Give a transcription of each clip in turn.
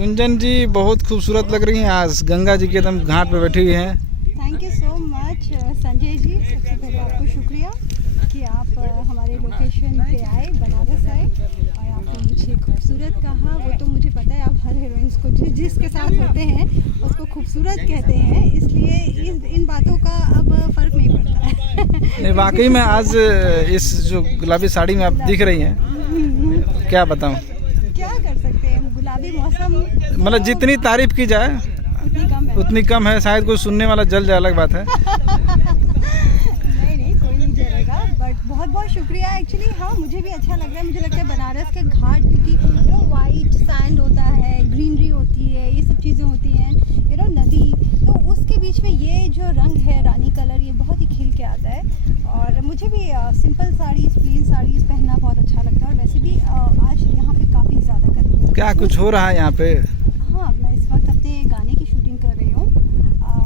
गुंजन जी बहुत खूबसूरत लग रही हैं, आज गंगा जी के एकदम घाट पे बैठी हुई हैं। Thank you so much Sanjay ji, सबसे पहले आपको शुक्रिया कि आप हमारे लोकेशन पे आए, बनारस आए और आपने मुझे खूबसूरत कहा। वो तो मुझे पता है, आप हर हीरोइंस को जिसके साथ होते हैं उसको खूबसूरत कहते हैं, इसलिए इन बातों का अब फ़र्क नहीं पड़ता है। नहीं वाकई में आज इस जो गुलाबी साड़ी में आप दिख रही हैं, क्या बताऊं, क्या कर सकते हैं, गुलाबी मौसम मतलब जितनी तारीफ की जाए उतनी कम है। शायद कोई सुनने वाला जल जाए, अलग बात है। नहीं कोई नहीं जलेगा, बट बहुत बहुत शुक्रिया एक्चुअली। हाँ मुझे भी अच्छा लग रहा है, मुझे लगता है बनारस के घाट, क्योंकि वाइट सैंड होता है, ग्रीनरी होती है, ये सब चीज़ें होती हैं, नदी, तो उसके बीच में ये जो रंग है रानी कलर, ये बहुत ही खिल के आता है। और मुझे भी सिंपल साड़ीज़, प्लेन साड़ीज़ पहनना बहुत अच्छा लगता है। और वैसे भी आज यहाँ पे काफ़ी ज़्यादा गर्मी है। क्या कुछ हो रहा है यहाँ पे? हाँ, मैं इस वक्त अपने गाने की शूटिंग कर रही हूँ।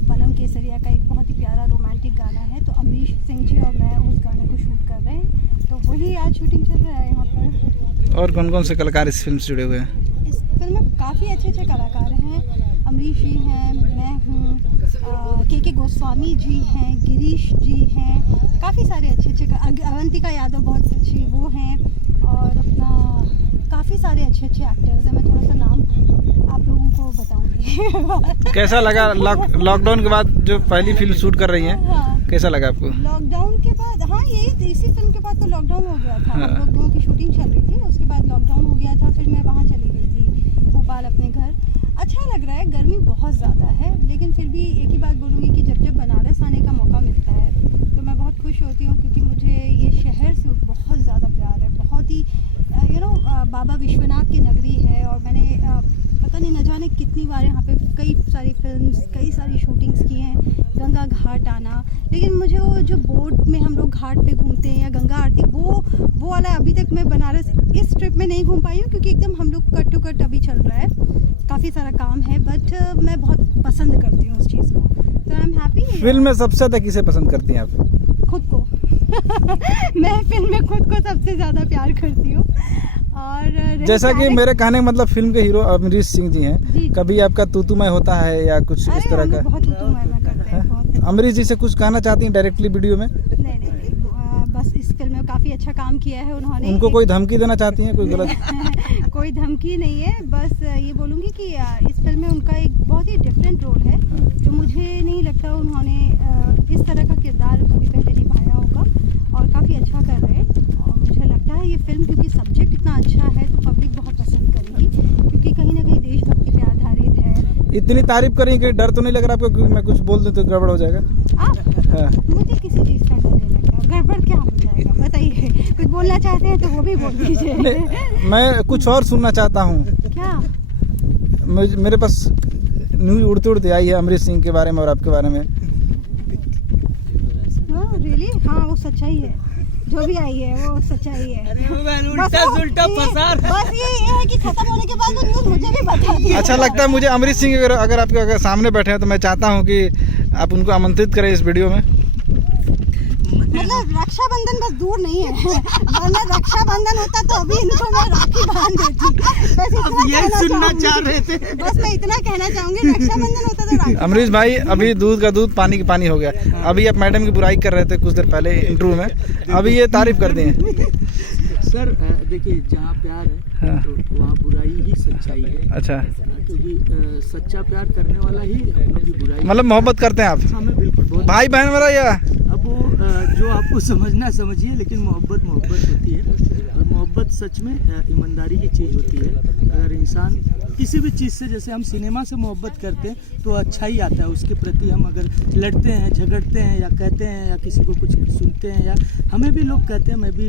बलम केसरिया का एक बहुत ही प्यारा रोमांटिक गाना है, तो अमरीश सिंह जी और मैं उस गाने को शूट कर रहे हैं, तो वही आज शूटिंग चल रहा है यहाँ पर। और कौन कौन से कलाकार इस फिल्म से जुड़े हुए हैं? इस फिल्म में काफ़ी अच्छे अच्छे कलाकार हैं। अमरीश जी हैं, मैं हूँ, के गोस्वामी जी हैं, गिरीश जी हैं, काफ़ी सारे अच्छे अच्छे, अवंतिका यादव बहुत अच्छी वो हैं, और अपना काफ़ी सारे अच्छे अच्छे एक्टर्स हैं। मैं थोड़ा सा नाम आप लोगों को बताऊंगी। कैसा लगा लॉकडाउन के बाद जो पहली फिल्म शूट कर रही हैं? हाँ, कैसा लगा आपको? लॉकडाउन के बाद, हाँ यही इसी फिल्म के बाद तो लॉकडाउन हो गया था। हम लोगों की शूटिंग चल रही थी, उसके बाद लॉकडाउन हो गया था, फिर मैं वहाँ चली गई थी भोपाल अपने घर। अच्छा लग रहा है, गर्मी बहुत ज़्यादा है, लेकिन फिर भी एक ही बात बोलूँगी कि जब जब बनारस आने का मौका मिलता है तो मैं बहुत खुश होती हूँ, क्योंकि मुझे ये शहर से बहुत ज़्यादा प्यार है। बहुत ही बाबा विश्वनाथ की नगरी है, और मैंने पता नहीं न जाने कितनी बार यहाँ पे कई सारी फिल्म्स, कई सारी शूटिंग्स की हैं। गंगा घाट आना, लेकिन मुझे वो जो बोट में हम लोग घाट पे घूमते हैं या गंगा आरती, वो वाला अभी तक मैं बनारस इस ट्रिप में नहीं घूम पाई हूँ, क्योंकि एकदम हम लोग कट टू कट अभी चल रहा है, काफ़ी सारा काम है। बट मैं बहुत पसंद करती हूँ उस चीज़ को, तो आई एम हैप्पी। फिल्म में सबसे ज़्यादा किसे पसंद करती हैं आप? खुद को। मैं फिल्म में खुद को सबसे ज़्यादा प्यार करती हूँ। और जैसा कि मेरे कहने का मतलब फिल्म के हीरो अमरीश सिंह जी हैं, जी। कभी आपका तूतूमय होता है या कुछ इस तरह का? बहुत तूतूमय करते हैं, बहुत। अमरीश जी से कुछ कहना चाहती हैं डायरेक्टली वीडियो में? नहीं, बस इस फिल्म में काफ़ी अच्छा काम किया है उन्होंने। उनको कोई धमकी देना चाहती हैं, कोई गलत? कोई धमकी नहीं है, बस ये बोलूँगी कि इस फिल्म में उनका एक बहुत ही डिफरेंट रोल है, जो मुझे नहीं लगता उन्होंने इस तरह का किरदार कभी पहले निभाया होगा, और काफ़ी अच्छा कर रहे हैं। और मुझे लगता है ये फिल्म, क्योंकि सब्जेक्ट इतना अच्छा है, तो पब्लिक बहुत पसंद करेगी, क्योंकि कहीं ना कहीं देशभक्ति पे आधारित है। इतनी तारीफ करेंगे कि डर तो नहीं लग रहा आपको कि मैं कुछ बोल दूं तो गड़बड़ हो जाएगा? हाँ। मुझे किसी चीज़ का डर नहीं लगता, गड़बड़ क्या हो जाएगा बताइए। कुछ बोलना चाहते हैं तो वो भी बोल दीजिए। मैं कुछ और सुनना चाहता हूँ। क्या? मेरे पास न्यूज उड़ते उड़ते आई है अमरीश सिंह के बारे में और आपके बारे में। रियली? हाँ वो सच्चाई है, जो भी आई है वो सच्चाई है। बस ये है कि खत्म होने के बाद वो न्यूज़ मुझे भी बता दिया। अच्छा लगता है मुझे अमरीश सिंह अगर आपके सामने बैठे हैं तो मैं चाहता हूँ कि आप उनको आमंत्रित करें इस वीडियो में। मतलब रक्षाबंधन बस दूर नहीं है, वरना रक्षाबंधन होता तो अभी इनको मैं राखी बांध देती। बस अब ये सुनना चाह रहे थे। बस मैं इतना कहना चाहूंगी, रक्षाबंधन होता तो राखी। अमरीश भाई, अभी दूध का दूध पानी का पानी हो गया। अभी आप मैडम की बुराई कर रहे थे कुछ देर पहले इंटरव्यू में, अभी ये तारीफ कर दी है। सर देखिए, जहाँ प्यार है हाँ। तो वहाँ बुराई ही सच्चाई है। अच्छा, क्योंकि सच्चा प्यार करने वाला ही अपनों की बुराई। मतलब मोहब्बत करते हैं आप? हाँ, मैं बिल्कुल बहुत भाई बहन वाला या? अब वो जो आपको समझना समझिए, लेकिन मोहब्बत होती है, और मोहब्बत सच में ईमानदारी की चीज़ होती है। अगर इंसान किसी भी चीज़ से, जैसे हम सिनेमा से मोहब्बत करते हैं तो अच्छा ही आता है उसके प्रति। हम अगर लड़ते हैं, झगड़ते हैं, या कहते हैं, या किसी को कुछ सुनते हैं, या हमें भी लोग कहते हैं मैं भी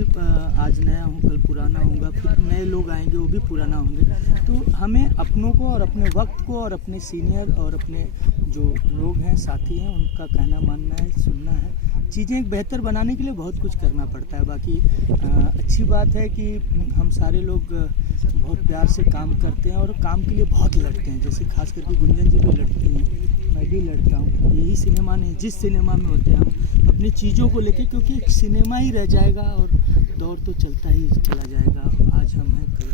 आज नया हूँ कल पुराना होऊंगा, फिर नए लोग आएंगे वो भी पुराना होंगे, तो हमें अपनों को और अपने वक्त को और अपने सीनियर और अपने जो लोग हैं, साथी हैं, उनका कहना मानना है, सुनना है। चीज़ें बेहतर बनाने के लिए बहुत कुछ करना पड़ता है। बाकी अच्छी बात है कि हम सारे लोग बहुत प्यार से काम करते हैं और काम के लिए बहुत लड़ते हैं। जैसे खास करके गुंजन जी भी लड़ती हैं, मैं भी लड़ता हूँ। यही सिनेमा नहीं, जिस सिनेमा में होते हैं हम अपनी चीज़ों को लेके, क्योंकि एक सिनेमा ही रह जाएगा और दौर तो चलता ही चला जाएगा। आज हम हैं, कल